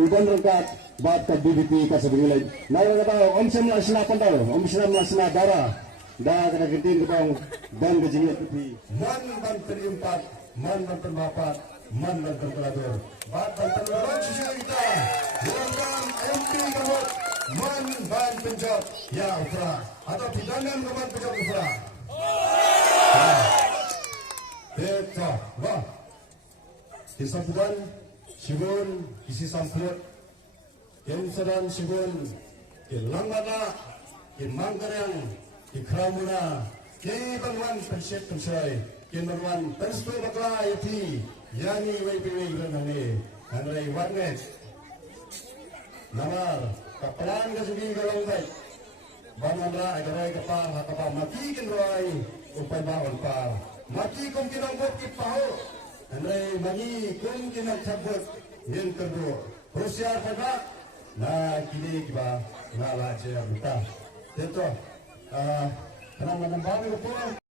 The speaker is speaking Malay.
udan rengkat bat ka BBP ka sebelai na kata om semla sna pandau om semla sna dara da kata gedin ka dan gejingat pipi man ban teriempat man ban terbapat man ban terkeladur bat ban terlalu sisi kita bukan MP kabut man ban penjat ya ufra atau pidangan man penjat ufra Eta, wah, disamputan Sigun isi samput, kensadan Sigun, kilangana, kimanggarang, kikramuna, kibanwan pensyet pensai, kinarwan penstu bakla yati, yani waipiwi granane, anrai warnet, namar, kapalan kasugi galong baik, bananra agarai kapal hakapal mati kinroai, upay baon par. Mati kung kinanggap kipaho, anay mani kung kinagsagot, yan kedua. Rusia pada, na kini kiba ngalace kita. Tentu, kenapa nampak ni